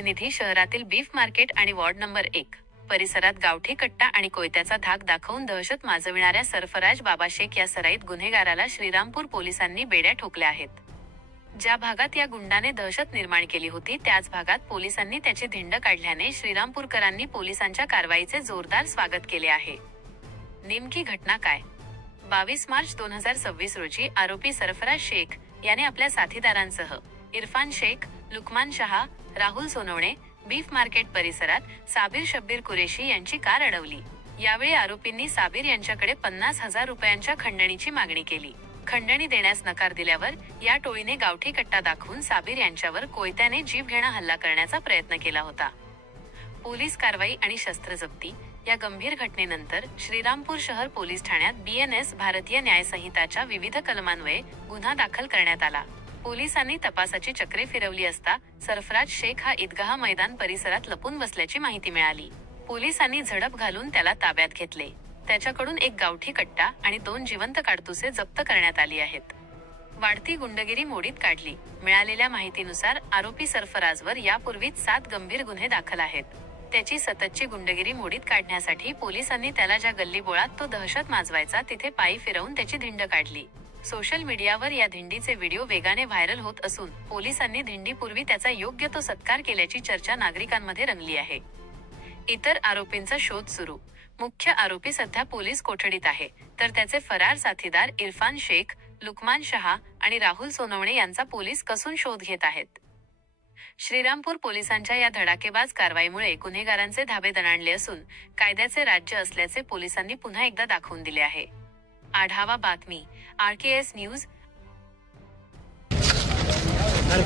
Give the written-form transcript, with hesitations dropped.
प्रतिनिधी शहरातील beef market आणि वॉर्ड नंबर 1 परिसरात गावठी कट्टा आणि कोयत्याचा धाक दाखवून दहशत माजविणाऱ्या सरफराज बाबा शेख या सराईत गुन्हेगाराला श्रीरामपूर पोलिसांनी बेड्या ठोकल्या आहेत. ज्या भागात या गुंडाने दहशत निर्माण केली होती त्याच भागात पोलिसांनी त्याची धिंड काढल्याने श्रीरामपूरकरांनी पोलिसांच्या कारवाईचे जोरदार स्वागत केले आहे. नेमकी घटना काय? 22 मार्च 2026 रोजी आरोपी सरफराज शेख याने आपल्या साथीदारांसह इरफान शेख, लुकमान शहा, राहुल सोनवणे बीफ मार्केट परिसरात साबिर शब्बीर कुरेशी यांची कार अडवली. यावेळी आरोपींनी साबिर यांच्याकडे 50,000 रुपयांच्या खंडणीची मागणी केली. खंडणी देण्यास नकार दिल्यावर या टोळीने गावठी कट्टा दाखवून साबिर यांच्यावर कोयत्याने जीवघेणा हल्ला करण्याचा प्रयत्न केला होता. पोलीस कारवाई आणि शस्त्र जप्ती या गंभीर घटनेनंतर श्रीरामपूर शहर पोलीस ठाण्यात BNS भारतीय न्याय संहिताच्या विविध कलमान्वये गुन्हा दाखल करण्यात आला. पोलिसांनी तपासाची चक्रे फिरवली असता सरफराज शेख हा ईदगाह मैदान परिसरात लपून बसल्याची माहिती मिळाली. पोलिसांनी झडप घालून त्याला ताब्यात घेतले. त्याच्याकडून एक गावठी कट्टा आणि 2 जिवंत काडतुसे जप्त करण्यात आली आहेत. वाढती गुंडगिरी मोडीत काढली. मिळालेल्या माहितीनुसार आरोपी सरफराजवर यापूर्वीच 7 गंभीर गुन्हे दाखल आहेत. त्याची सततची गुंडगिरी मोडीत काढण्यासाठी पोलिसांनी त्याला ज्या गल्लीबोळात तो दहशत माजवायचा तिथे पायी फिरवून त्याची धिंड काढली. सोशल मीडियावर या धिंडीचे व्हिडिओ वेगाने व्हायरल होत असून पोलिसांनी धिंडीपूर्वी त्याचा योग्य तो सत्कार केल्याची चर्चा नागरिकांमध्ये रंगली आहे. इतर आरोपींचा शोध सुरू. मुख्य आरोपी सध्या पोलीस कोठडीत आहे, तर त्याचे फरार साथीदार इरफान शेख, लुकमान शहा आणि राहुल सोनवणे यांचा पोलीस कसून शोध घेत आहेत. श्रीरामपूर पोलिसांच्या या धडाकेबाज कारवाईमुळे गुन्हेगारांचे धाबे दणाणले असून कायद्याचे राज्य असल्याचे पोलिसांनी पुन्हा एकदा दाखवून दिले आहे. आढावा बातमी RKS न्यूज. अरे